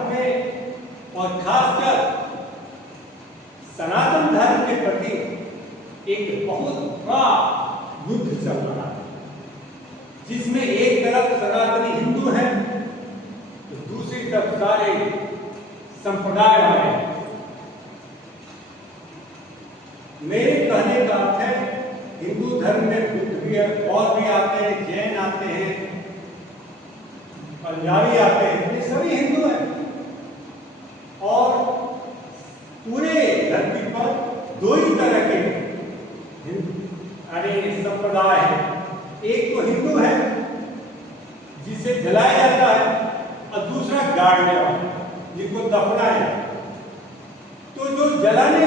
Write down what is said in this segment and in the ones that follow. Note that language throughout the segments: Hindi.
भारत में और खासकर सनातन धर्म के प्रति एक बहुत बड़ा युद्ध चल रहा है, जिसमें एक तरफ सनातनी हिंदू हैं तो दूसरी तरफ सारे संप्रदाय वाले हैं। मेरे कहने का अर्थ है हिंदू धर्म में बुद्ध भी और भी आते हैं, जैन आते हैं, पंजाबी आते हैं, ये सभी हिंदू हैं। और पूरे धरती पर दो ही तरह के संप्रदाय है। एक तो हिंदू है जिसे जलाया जाता है और दूसरा गाड़ने वाला जिनको दफनाया जाता है। तो जो जलाने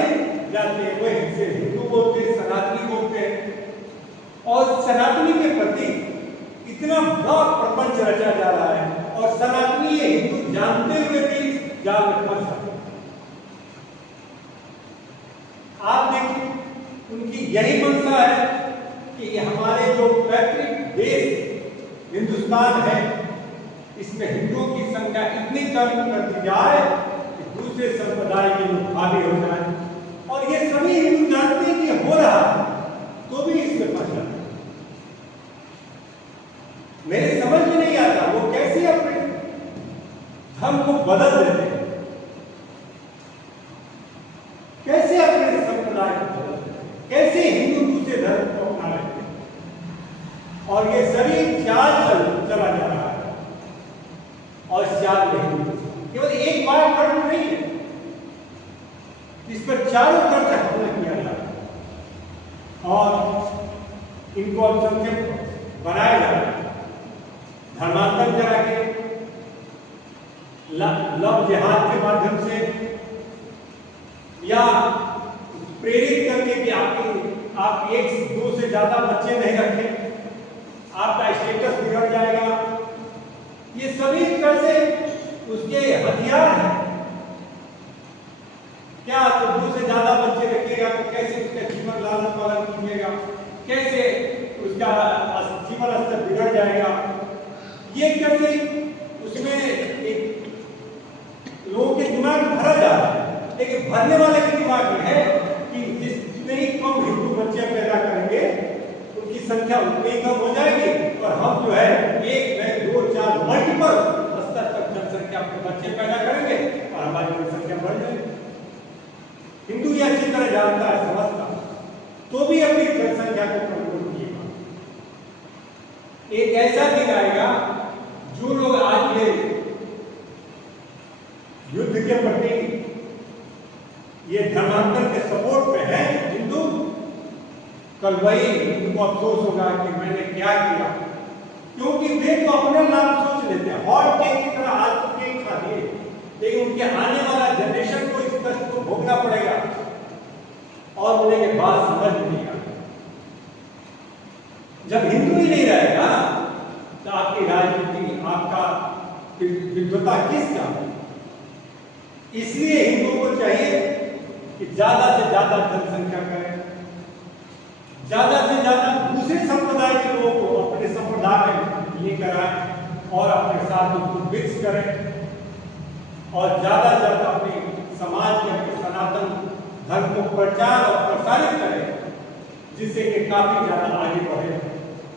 जाते हैं वो इसे हिंदू बोलते हैं, सनातनी बोलते हैं। और सनातनी के प्रति इतना बड़ा प्रपंच रचा जा रहा है और सनातनी ये हिंदू जानते हुए भी जाल में फंस जाते हैं। आप देखिए उनकी यही मंशा है कि हमारे जो पैतृक देश हिंदुस्तान है इसमें हिंदुओं की संख्या इतनी कम कर दी जाए कि दूसरे संप्रदाय के लोग हावी हो जाए। और ये सभी हिंदू जानते हैं कि हो रहा है तो भी इसमें फंस जाते हैं। मेरे समझ में नहीं आता वो कैसे अपने धर्म को बदल देते हैं, कैसे अपने संप्रदाय को बदल देते हैं, कैसे हिंदू दूसरे धर्म को अपना लेते हैं। और ये सभी चाल चला जा रहा है और चाल नहीं, केवल एक बार खत्म नहीं है, इस पर चारों तरफ से हमला किया जा रहा है और इनको अल्पसंख्यक बनाया जा रहा है। धर्मांतर करा के लव जिहाद के माध्यम से या प्रेरित करके कि आप एक दो से ज्यादा बच्चे नहीं रखें, आपका स्टेटस बिगड़ जाएगा। ये सभी तरह से उसके हथियार हैं। क्या तो दो से ज्यादा बच्चे रखिएगा तो कैसे उसका जीवन लालन पालन कीजिएगा, कैसे उसका जीवन स्तर बिगड़ जाएगा। ये कैसे उसमें एक लोगों के दिमाग में भरा जा रहा है, लेकिन भरने वाले के दिमाग में है कि जितने ही कम हिंदू बच्चे पैदा करेंगे उनकी संख्या उतनी ही कम हो जाएगी और हम जो है एक में दो चार मल्टीपल स्तर तक जनसंख्या के बच्चे पैदा करेंगे और हमारी जनसंख्या बढ़ जाएगी। हिंदू ये अच्छी तरह जानता है, समझता, तो भी अपनी जनसंख्या को कंट्रोल किएगा। एक ऐसा दिन आएगा जो लोग आज ये युद्ध के प्रति ये धर्मांतर के सपोर्ट पे है हिंदू, कल वही उनको अफसोस होगा कि मैंने क्या किया। क्योंकि वे तो अपने नाम सोच लेते हैं, हॉट केक की तरह आज तो केक खा लिए, लेकिन उनके आने वाला जनरेशन को इस कष्ट को भोगना पड़ेगा और उन्हें ये बात समझ नहीं आएगी। जब हिंदू ही नहीं रहेगा तो आपकी राजनीति, आपका विद्वता किसका? इसलिए हिंदुओं को चाहिए कि ज्यादा से ज्यादा जनसंख्या करें, ज्यादा से ज्यादा दूसरे संप्रदाय के लोगों को अपने संप्रदाय में लेकर आए और अपने साथ उसको मिक्स करें और ज्यादा से ज्यादा अपने समाज के अपने सनातन धर्म को प्रचार और प्रसारित करें, जिससे कि काफी ज्यादा आगे बढ़े।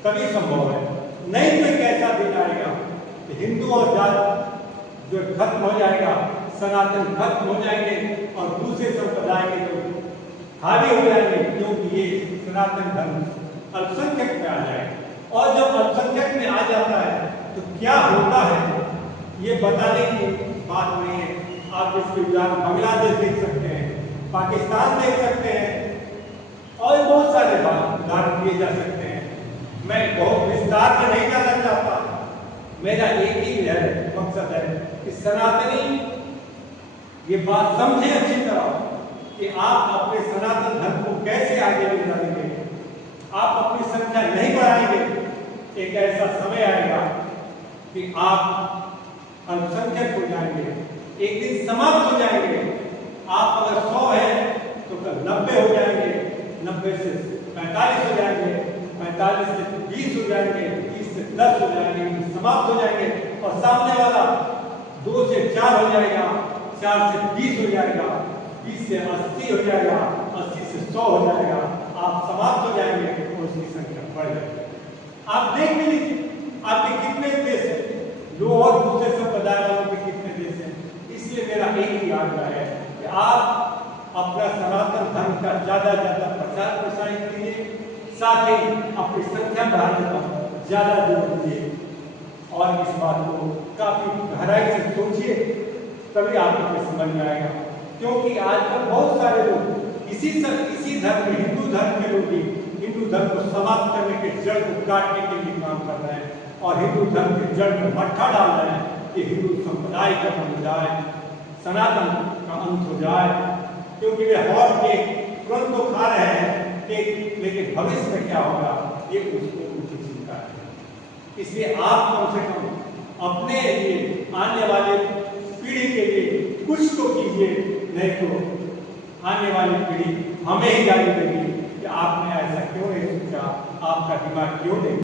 तभी संभव है, नहीं तो एक ऐसा दिन आएगा कि हिंदू और जात जो खत्म हो जाएगा, सनातन खत्म हो जाएंगे और दूसरे संप्रदाय के लोग हावी हो जाएंगे, क्योंकि ये सनातन धर्म अल्पसंख्यक में आ जाएगा। और जब अल्पसंख्यक में आ जाता है तो क्या होता है ये बताने की बात नहीं है। आप इसके उदाहरण बांग्लादेश देख सकते हैं, पाकिस्तान देख सकते हैं और बहुत सारे उदाहरण दिए जा सकते हैं। मैं बहुत विस्तार में नहीं जाना चाहता, मेरा एक ही मकसद है कि सनातनी ये बात समझे अच्छी तरह कि आप अपने सनातन धर्म को कैसे आगे ले जाएंगे। आप अपनी संख्या नहीं बढ़ाएंगे, एक ऐसा समय आएगा कि आप अल्पसंख्यक हो जाएंगे, एक दिन समाप्त हो जाएंगे। आप अगर 100 हैं तो कल 90 हो जाएंगे, 90 से 45 हो जाएंगे, 45 से 20 हो जाएंगे, 20 से 10 हो जाएंगे, समाप्त हो जाएंगे और सामने वाला 2 से 4 हो जाएगा। 50 से 20 हो जाएगा, 20 से 80 हो जाएगा, 80 से 100 हो जाएगा, आप समाप्त हो जाएंगे और उसकी संख्या बढ़ जाएगी। आप देख भी लीजिए आपके कितने देश हैं, लोग और दूसरे संप्रदाय वालों के कितने देश हैं। इसलिए मेरा एक ही आग्रह है कि आप अपना सनातन धर्म का ज्यादा प्रचार प्रसार कीजिए, साथ ही अपनी संख्या बढ़ाने पर ज्यादा जोर दीजिए और इस बात को काफी गहराई से सोचिए, तभी आपको समझ में आएगा। क्योंकि आजकल बहुत सारे लोग इसी धर्म में, हिंदू धर्म के लोग भी हिंदू धर्म को समाप्त करने के जड़ को काटने के लिए काम कर रहे हैं और हिंदू धर्म के जड़ में मट्ठा डाल रहे हैं कि हिंदू संप्रदाय खत्म हो जाए, सनातन का अंत हो जाए। क्योंकि वे हौट के तुरंत तो खा रहे हैं लेकिन भविष्य में क्या होगा ये उसको उनकी चिंता है। इसलिए आप कम से कम अपने लिए, आने वाले पीढ़ी के लिए कुछ तो कीजिए, नहीं तो आने वाली पीढ़ी हमें ही गाली देगी कि आपने ऐसा क्यों नहीं सोचा, आपका दिमाग क्यों नहीं